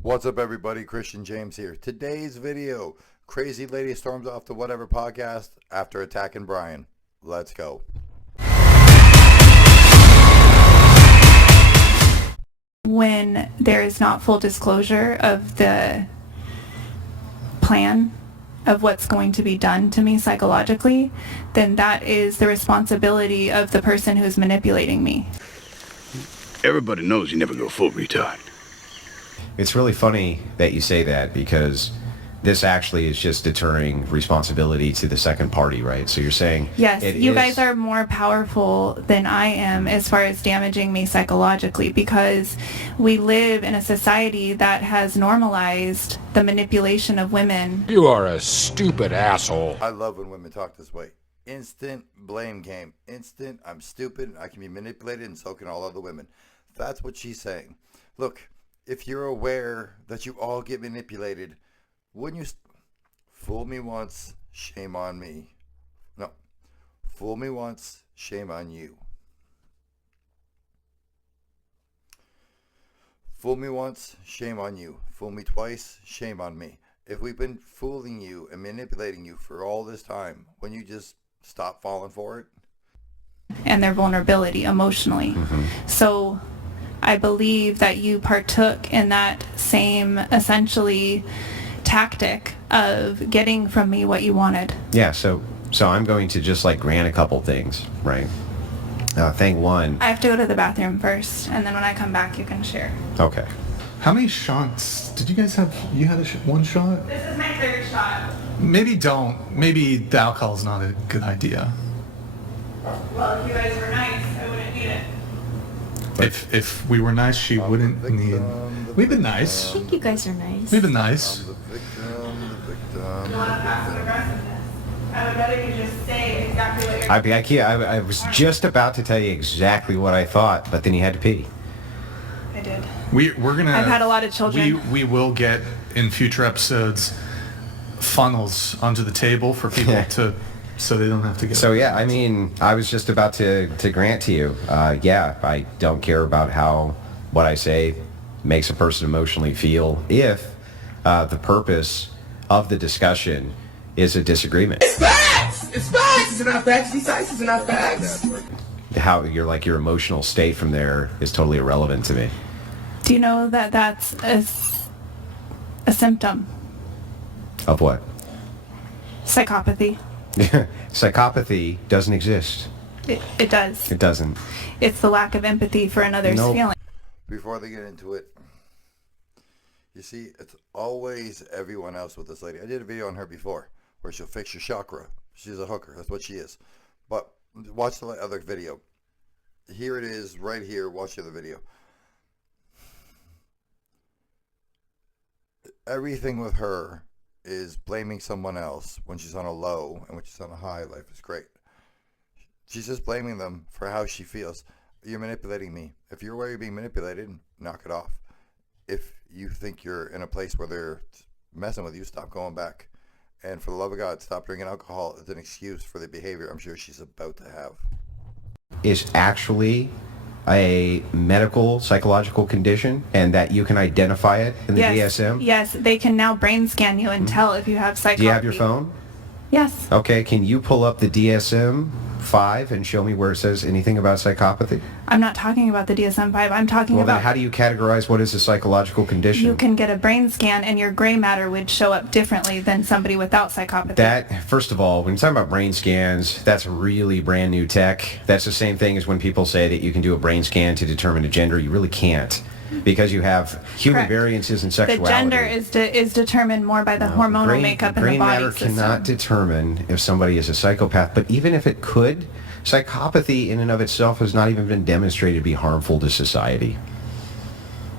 What's up, everybody? Christian James here. Today's video, crazy lady storms off the Whatever podcast after attacking Brian. Let's go. When there is not full disclosure of the plan of what's going to be done to me psychologically, then that is the responsibility of the person who's manipulating me. Everybody knows you never go full retard. It's really funny that you say that because this actually is just deterring responsibility to the second party, right? So you're saying... Yes, you guys are more powerful than I am as far as damaging me psychologically because we live in a society that has normalized the manipulation of women. You are a stupid asshole. I love when women talk this way. Instant blame game. Instant, I'm stupid, I can be manipulated, and so can all other women. That's what she's saying. Look, if you're aware that you all get manipulated, wouldn't you fool me once, shame on me? No. Fool me once, shame on you. Fool me once, shame on you. Fool me twice, shame on me. If we've been fooling you and manipulating you for all this time, wouldn't you just stop falling for it? And their vulnerability emotionally. So I believe that you partook in that same essentially tactic of getting from me what you wanted. Yeah, so I'm going to just like grant a couple things, right? Thing one... I have to go to the bathroom first, and then when I come back, you can share. Okay. How many shots did you guys have? You had one shot? This is my third shot. Maybe don't. Maybe the alcohol's not a good idea. Well, if you guys were nice, I wouldn't need it. If we were nice, she wouldn't need... We've been nice. I think you guys are nice. We've been nice. The victim. You want to passive aggressiveness. I would rather you just say exactly what you're... I was just about to tell you exactly what I thought, but then you had to pee. I did. We're gonna... I've had a lot of children. We will get, in future episodes, funnels onto the table for people to... So they don't have to get... So yeah, I mean, I was just about to grant to you, yeah, I don't care about how what I say makes a person emotionally feel if the purpose of the discussion is a disagreement. It's facts! It's facts! It's not facts. These facts are not facts. How your emotional state from there is totally irrelevant to me. Do you know that that's a symptom? Of what? Psychopathy. Psychopathy doesn't exist. It does. It doesn't. It's the lack of empathy for another's Nope. feeling. Before they get into it, you see, it's always everyone else with this lady. I did a video on her before where she'll fix your chakra. She's a hooker. That's what she is. But watch the other video. Here it is right here. Watch the other video. Everything with her is blaming someone else when she's on a low, and when she's on a high, life is great. She's just blaming them for how she feels. You're manipulating me. If you're where you're being manipulated, knock it off. If you think you're in a place where they're messing with you, stop going back. And for the love of God, stop drinking alcohol as an excuse for the behavior I'm sure she's about to have. Is actually a medical psychological condition and that you can identify it in the DSM? Yes, they can now brain scan you and tell if you have psychopathy. Do you have your phone? Yes. Okay, can you pull up the DSM-5 and show me where it says anything about psychopathy? I'm not talking about the DSM-5. I'm talking Well, about... then how do you categorize what is a psychological condition? You can get a brain scan and your gray matter would show up differently than somebody without psychopathy. That, first of all, when you're talking about brain scans, that's really brand new tech. That's the same thing as when people say that you can do a brain scan to determine a gender. You really can't, because you have human Correct. variances in The sexuality. gender is determined more by the hormonal makeup in the brain body matter system. cannot determine if somebody is a psychopath, but even if it could, psychopathy in and of itself has not even been demonstrated to be harmful to society.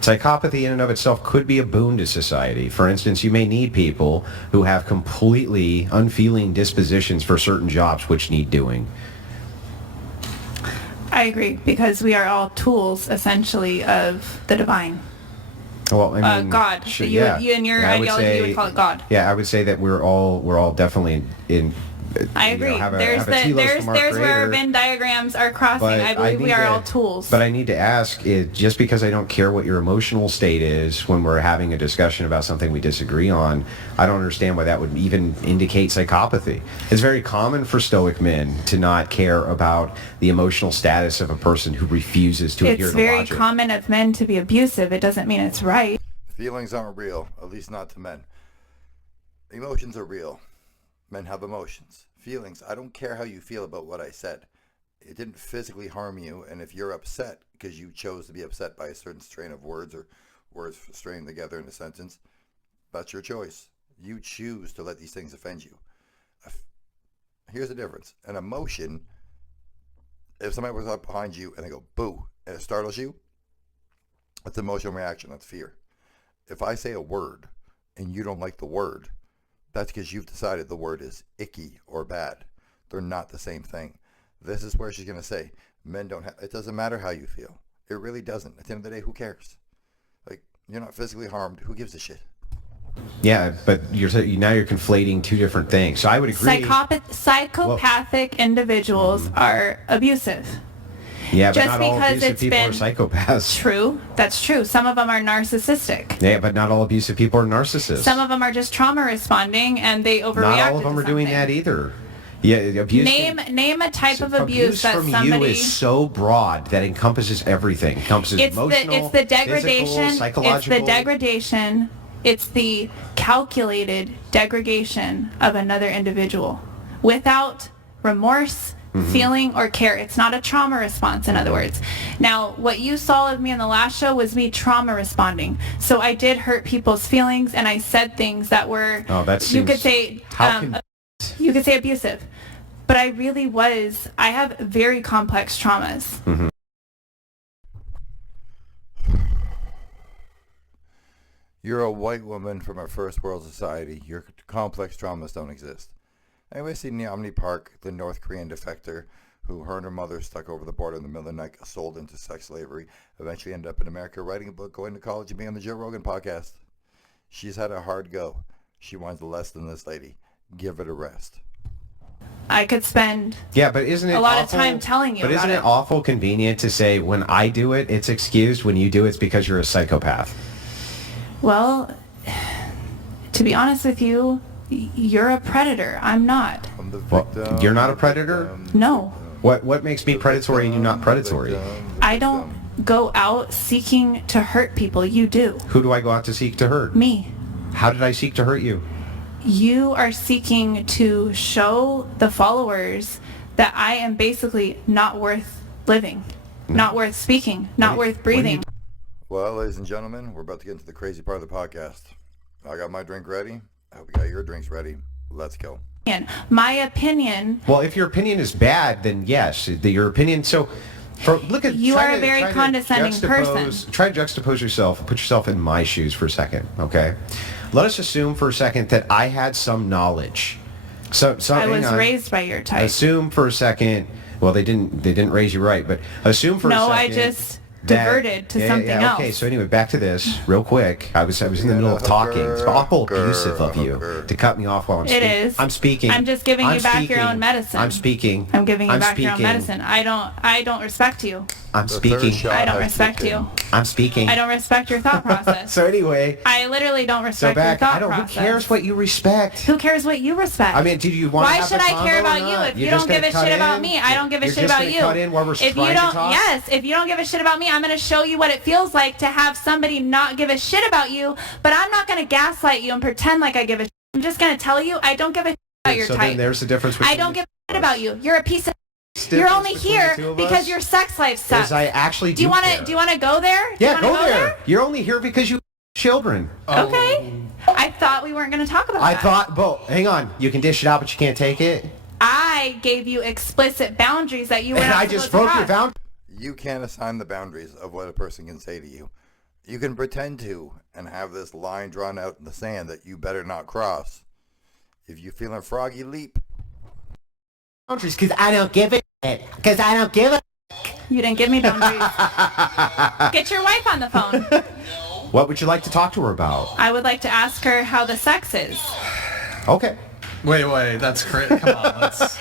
Psychopathy in and of itself could be a boon to society. For instance, you may need people who have completely unfeeling dispositions for certain jobs which need doing. I agree, because we are all tools, essentially, of the divine. Well, I mean, God. sure, You yeah. in your Yeah, I would ideology, you would say- call it God. Yeah, I would say that we're all definitely in I agree. have a there's telos from our where our creator. Venn diagrams are crossing. But I believe we need are to- all tools. But I need to ask, just because I don't care what your emotional state is when we're having a discussion about something we disagree on, I don't understand why that would even indicate psychopathy. It's very common for stoic men to not care about the emotional status of a person who refuses to adhere It's to very logic. common of men to be abusive. It doesn't mean it's right. Feelings aren't real, at least not to men. Emotions are real. Men have emotions. Feelings, I don't care how you feel about what I said. It didn't physically harm you, and if you're upset because you chose to be upset by a certain strain of words or words strained together in a sentence, that's your choice. You choose to let these things offend you. Here's the difference. An emotion, if somebody was up behind you and they go, boo, and it startles you, that's emotional reaction, that's fear. If I say a word and you don't like the word, that's because you've decided the word is icky or bad. They're not the same thing. This is where she's going to say, men don't have, it doesn't matter how you feel. It really doesn't. At the end of the day, who cares? Like, you're not physically harmed. Who gives a shit? Yeah, but now you're conflating two different things. So I would agree. Psychopathic individuals are abusive. Yeah, but just not all because abusive it's people are been psychopaths. True. That's true. Some of them are narcissistic. Yeah, but not all abusive people are narcissists. Some of them are just trauma responding and they overreact. Not all of them are doing that either. Yeah, abuse. Name a type of abuse that from somebody. you is so broad that encompasses everything. Encompasses emotional, it's the degradation. physical, psychological. It's the degradation. It's the calculated degradation of another individual without remorse, feeling, or care. It's not a trauma response, in other words. Now, what you saw of me in the last show was me trauma responding. So I did hurt people's feelings, and I said things that were, Oh, that seems, you could say, you could say abusive. But I really was. I have very complex traumas. You're a white woman from a first world society. Your complex traumas don't exist. Anybody see Neomni Park, the North Korean defector who her and her mother stuck over the border in the middle of the night, sold into sex slavery, eventually ended up in America writing a book, going to college, and being on the Joe Rogan podcast? She's had a hard go. She wants less than this lady. Give it a rest. I could spend but isn't it a lot awful, of time telling you But about isn't it awful convenient to say when I do it, it's excused. When you do it, it's because you're a psychopath. Well, to be honest with you, you're a predator. I'm not. I'm the Well, victim. you're not a predator? No. What makes me predatory and you not predatory? I don't go out seeking to hurt people. You do. Who do I go out to seek to hurt? Me. How did I seek to hurt you? You are seeking to show the followers that I am basically not worth living, not worth speaking, not worth breathing. Well, ladies and gentlemen, we're about to get into the crazy part of the podcast. I got my drink ready. I hope you got your drinks ready. Let's go. My opinion. Well, if your opinion is bad, then yes, your opinion. So, look at You try are a to- very try to condescending juxtapose- person. Try to juxtapose yourself. Put yourself in my shoes for a second, okay? Let us assume for a second that I had some knowledge. So I hang was on. raised by your type. Assume for a second. Well, they didn't raise you right, but assume for a second. No, I just that- diverted to something else. Okay, so anyway, back to this real quick. I was in the middle of talking. It's awful abusive of you to cut me off while I'm It speaking. is. I'm speaking. I'm just giving you back your own medicine. I'm speaking. I'm giving you back your own speaking. medicine. I don't respect you. I'm The speaking. third shot I don't has respect kicked in. you. I'm speaking. I don't respect your thought process. So anyway, I literally don't respect back. your thought I don't. process. Who cares what you respect? Who cares what you respect? I mean, do you want to Why have should the I convo care or about you not? if You're you just don't give gonna a cut shit about in? me? I don't give a You're shit just about gonna you. cut in while we're If you trying to don't, talk? yes, if you don't give a shit about me, I'm going to show you what it feels like to have somebody not give a shit about you. But I'm not going to gaslight you and pretend like I give a shit. I'm just going to tell you I don't give a shit about your So type. then there's the difference between I don't give a shit about you. You're a piece of. Difference You're only between here the two of because us your sex life sucks. is I actually do you want care. to? Do you want to go there? Do you Yeah, wanna go there. You're only here because you children. Okay. I thought we weren't going to talk about I that. thought, Bo, hang on. You can dish it out, but you can't take it. I gave you explicit boundaries that you were And not I just supposed to broke your cross. boundary. You can't assign the boundaries of what a person can say to you. You can pretend to and have this line drawn out in the sand that you better not cross. If you feeling froggy, leap. Boundaries, because I don't give it. Because I don't give it. You didn't give me boundaries. Get your wife on the phone. What would you like to talk to her about? I would like to ask her how the sex is. Okay. Wait, that's crazy. Come on, let's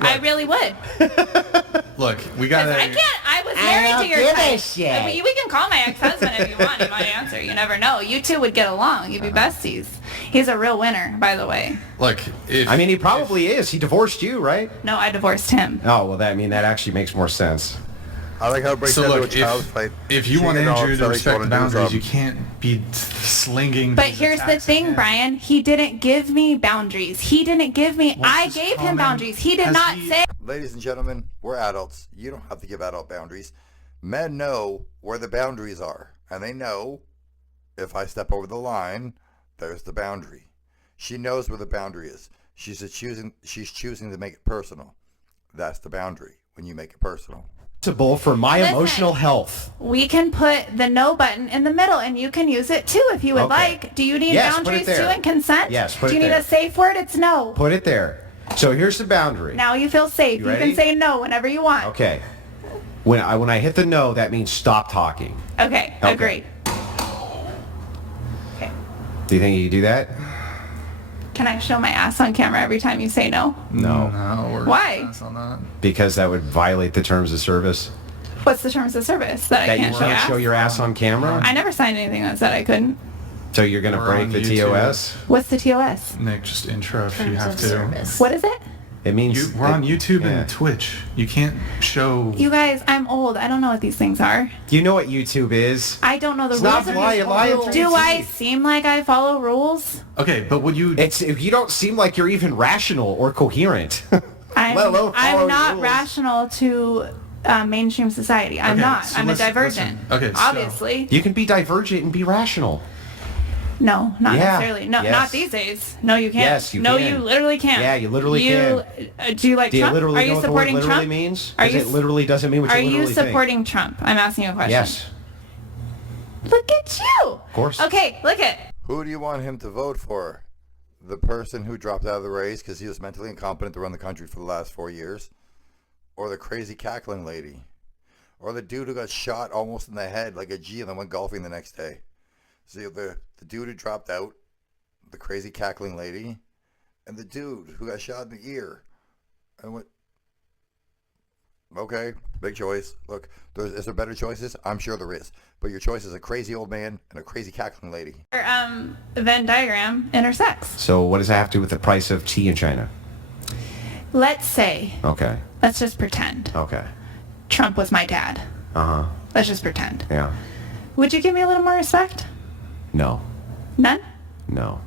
I really would. look. We 'Cause gotta. I can't. I was married to your type. I mean, we can call my ex-husband if you want. He might answer. You never know. You two would get along. You'd be besties. He's a real winner, by the way. Look, if I mean, he probably is. He divorced you, right? No, I divorced him. Oh, well, that actually makes more sense. I like how it breaks so down look, to a child's fight. if you She want and all Andrew to upset, respect the they wanna do boundaries, you something. can't be slinging. But these here's the attacks at thing, him. Brian. He didn't give me boundaries. He didn't give me. What's I this gave him comment? boundaries. He did Has not he- say. Ladies and gentlemen, we're adults. You don't have to give adult boundaries. Men know where the boundaries are, and they know if I step over the line, there's the boundary. She knows where the boundary is. She's choosing to make it personal. That's the boundary when you make it personal. For my Listen. emotional health. We can put the no button in the middle, and you can use it too if you would Okay. like. Do you need Yes, put it boundaries there. too and consent? Yes, put Do it you need there. a safe word? It's no. Put it there. So here's the boundary. Now you feel safe. You You ready? can say no whenever you want. Okay. When I hit the no, that means stop talking. Okay. Okay. Agreed. Okay. Do you think you can do that? Can I show my ass on camera every time you say no? No. No, we're Why? pass on that. Because that would violate the terms of service. What's the terms of service that I That you can't show can't ass? show your ass on camera? I never signed anything that said I couldn't. So you're going to We're break on the YouTube. TOS? What's the TOS? Nick, just intro if you Terms have of to. service. What is it? It means... We're on YouTube yeah. and Twitch. You can't show. You guys, I'm old. I don't know what these things are. You know what YouTube is. I don't know the It's rules not of lying these. through Do your I teeth. seem like I follow rules? Okay, but would you? It's you don't seem like you're even rational or coherent. I'm, Let alone I'm following not rules. rational to mainstream society. I'm Okay, not. so I'm a listen- divergent. listen. Okay, so- Obviously. You can be divergent and be rational. No, not Yeah. necessarily. No, Yes. not these days. No, you can't. Yes, you no, can. you literally can't. Yeah, you literally can. Do you like Do you Trump? literally Are know you what the word supporting literally Trump? means? Are 'Cause you it literally doesn't mean what Are you you literally think. supporting Trump? I'm asking you a question. Yes. Look at you. Of course. Okay, look at. Who do you want him to vote for? The person who dropped out of the race because he was mentally incompetent to run the country for the last 4 years? Or the crazy cackling lady? Or the dude who got shot almost in the head like a G and then went golfing the next day? See, the dude who dropped out, the crazy cackling lady, and the dude who got shot in the ear. And what? Okay, big choice. Look, is there better choices? I'm sure there is. But your choice is a crazy old man and a crazy cackling lady. Venn diagram intersects. So what does that have to do with the price of tea in China? Let's say, Okay. let's just pretend Okay. Trump was my dad. Uh-huh. Let's just pretend. Yeah. Would you give me a little more respect? No. None? No.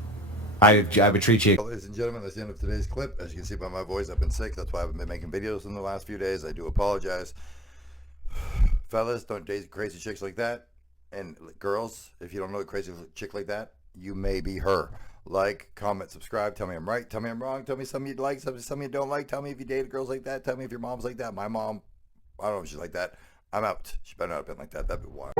I would treat you... Well, ladies and gentlemen, that's the end of today's clip. As you can see by my voice, I've been sick. That's why I haven't been making videos in the last few days. I do apologize. Fellas, don't date crazy chicks like that. And girls, if you don't know a crazy chick like that, you may be her. Like, comment, subscribe. Tell me I'm right. Tell me I'm wrong. Tell me something you'd like, something you don't like. Tell me if you dated girls like that. Tell me if your mom's like that. My mom, I don't know if she's like that. I'm out. She better not have been like that. That'd be wild.